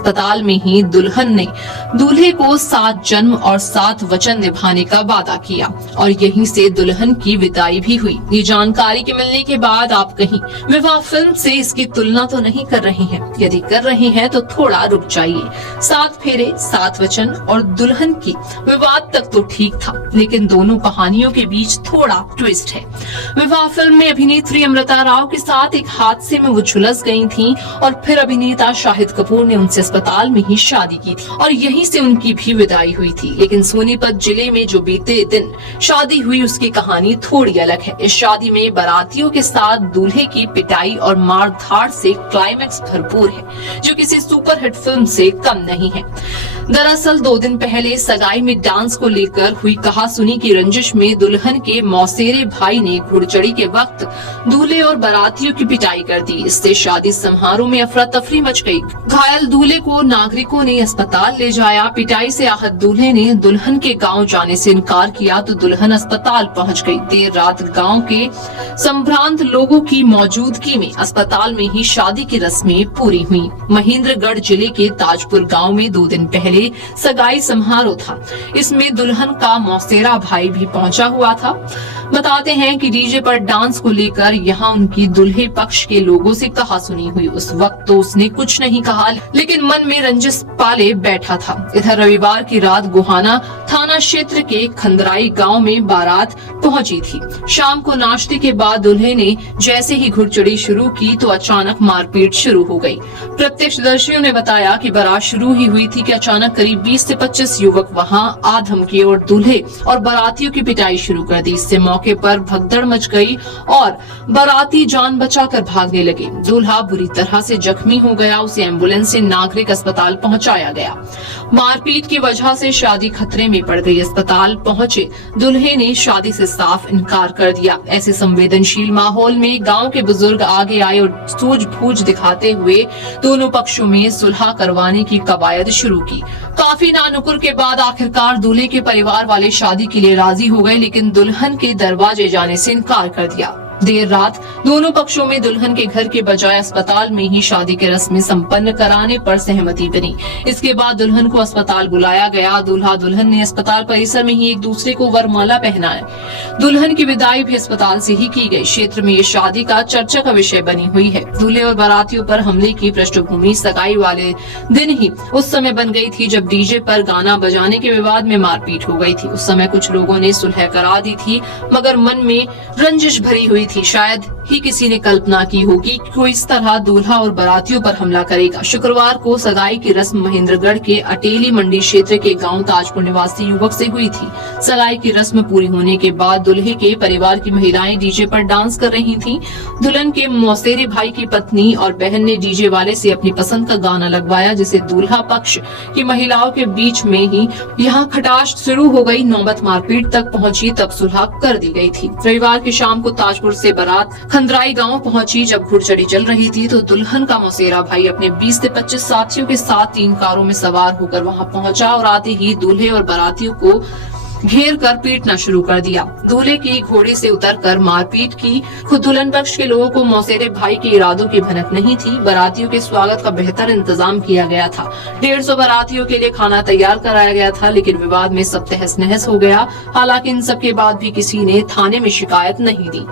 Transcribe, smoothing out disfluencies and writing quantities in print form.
अस्पताल में ही दुल्हन ने दूल्हे को 7 जन्म और 7 वचन निभाने का वादा किया और यहीं से दुल्हन की विदाई भी हुई। ये जानकारी के मिलने के बाद आप कहीं विवाह फिल्म से इसकी तुलना तो नहीं कर रहे हैं? यदि कर रहे हैं तो थोड़ा रुक जाइए। 7 फेरे, 7 वचन और दुल्हन की विवाद तक तो ठीक था, लेकिन दोनों कहानियों के बीच थोड़ा ट्विस्ट है। विवाह फिल्म में अभिनेत्री अमृता राव के साथ एक हादसे में वो झुलस गई थीं और फिर अभिनेता शाहिद कपूर ने उनसे अस्पताल में ही शादी की थी और यहीं से उनकी भी विदाई हुई थी। लेकिन सोनीपत जिले में जो बीते दिन शादी हुई उसकी कहानी थोड़ी अलग है। इस शादी में बारातियों के साथ दूल्हे की पिटाई और मार-धाड़ से क्लाइमैक्स भरपूर है, जो किसी सुपरहिट फिल्म से कम नहीं है। दरअसल 2 दिन पहले सगाई में डांस को लेकर हुई कहासुनी की रंजिश में दुल्हन के मौसेरे भाई ने घुड़चढ़ी के वक्त दूल्हे और बारातियों की पिटाई कर दी। इससे शादी समारोह में अफरा तफरी मच गई। घायल दूल्हे को नागरिकों ने अस्पताल ले जाया। पिटाई से आहत दूल्हे ने दुल्हन के गांव जाने से इनकार किया तो दुल्हन अस्पताल पहुंच गई। देर रात गांव के संभ्रांत लोगों की मौजूदगी में अस्पताल में ही शादी की रस्में पूरी हुई। महेंद्रगढ़ जिले के ताजपुर गांव में 2 दिन पहले सगाई समारोह था। इसमें दुल्हन का मौसेरा भाई भी पहुंचा हुआ था। बताते हैं कि डीजे पर डांस को लेकर यहां उनकी दुल्हे पक्ष के लोगों से कहासुनी हुई। उस वक्त तो उसने कुछ नहीं कहा, लेकिन मन में रंजिश पाले बैठा था। इधर रविवार की रात गोहाना थाना क्षेत्र के खंदराई गांव में बारात पहुंची थी। शाम को नाश्ते के बाद दूल्हे ने जैसे ही घुड़चढ़ी शुरू की तो अचानक मारपीट शुरू हो गई। प्रत्यक्षदर्शियों ने बताया कि बारात शुरू ही हुई थी कि अचानक करीब 20 से 25 युवक वहां आ धमके और दूल्हे और बारातियों की पिटाई शुरू कर दी। इससे मौके पर भगदड़ मच गई और बाराती जान बचाकर भागने लगे। दूल्हा बुरी तरह से जख्मी हो गया। उसे एम्बुलेंस से नागरिक अस्पताल पहुंचाया गया। मारपीट की वजह से शादी खतरे में पड़ गई। अस्पताल पहुंचे दूल्हे ने शादी से साफ इनकार कर दिया। ऐसे संवेदनशील माहौल में गांव के बुजुर्ग आगे आए और सूझबूझ दिखाते हुए दोनों पक्षों में सुलह करवाने की कवायद शुरू की। काफी नानुकुर के बाद आखिरकार दूल्हे के परिवार वाले शादी के लिए राजी हो गए, लेकिन दुल्हन के दरवाजे जाने से इनकार कर दिया। देर रात दोनों पक्षों में दुल्हन के घर के बजाय अस्पताल में ही शादी की रस्में संपन्न कराने पर सहमति बनी। इसके बाद दुल्हन को अस्पताल बुलाया गया। दूल्हा दुल्हन ने अस्पताल परिसर में ही एक दूसरे को वरमाला पहनाए। दुल्हन की विदाई भी अस्पताल से ही की गई। क्षेत्र में ये शादी का चर्चा का विषय बनी हुई है। दूल्हे और बारातियों पर हमले की पृष्ठभूमि सगाई वाले दिन ही उस समय बन गई थी जब डीजे पर गाना बजाने के विवाद में मारपीट हो गई थी। उस समय कुछ लोगों ने सुलह करा दी थी, मगर मन में रंजिश भरी हुई थी। शायद ही किसी ने कल्पना की होगी कि कोई इस तरह दूल्हा और बारातियों पर हमला करेगा। शुक्रवार को सगाई की रस्म महेंद्रगढ़ के अटेली मंडी क्षेत्र के गांव ताजपुर निवासी युवक से हुई थी। सगाई की रस्म पूरी होने के बाद दूल्हे के परिवार की महिलाएं डीजे पर डांस कर रही थीं। दुल्हन के मौसेरे भाई की पत्नी और बहन ने डीजे वाले से अपनी पसंद का गाना लगवाया, जिसे दूल्हा पक्ष की महिलाओं के बीच में ही यहाँ खटाश शुरू हो गई। नौबत मारपीट तक पहुंची, तब सुलह कर दी गई थी। रविवार की शाम को ताजपुर से बारात खंदराई गांव पहुंची। जब घुड़चढ़ी चल रही थी तो दुल्हन का मौसेरा भाई अपने 20 से 25 साथियों के साथ 3 कारों में सवार होकर वहां पहुंचा और आते ही दूल्हे और बारातियों को घेर कर पीटना शुरू कर दिया। दूल्हे की घोड़ी से उतरकर मारपीट की। खुद दुल्हन पक्ष के लोगों को मौसेरे भाई के इरादों की भनक नहीं थी। बारातियों के स्वागत का बेहतर इंतजाम किया गया था। 150 बारातियों के लिए खाना तैयार कराया गया था, लेकिन विवाद में सब तहस नहस हो गया। हालांकि इन सब के बाद भी किसी ने थाने में शिकायत नहीं दी।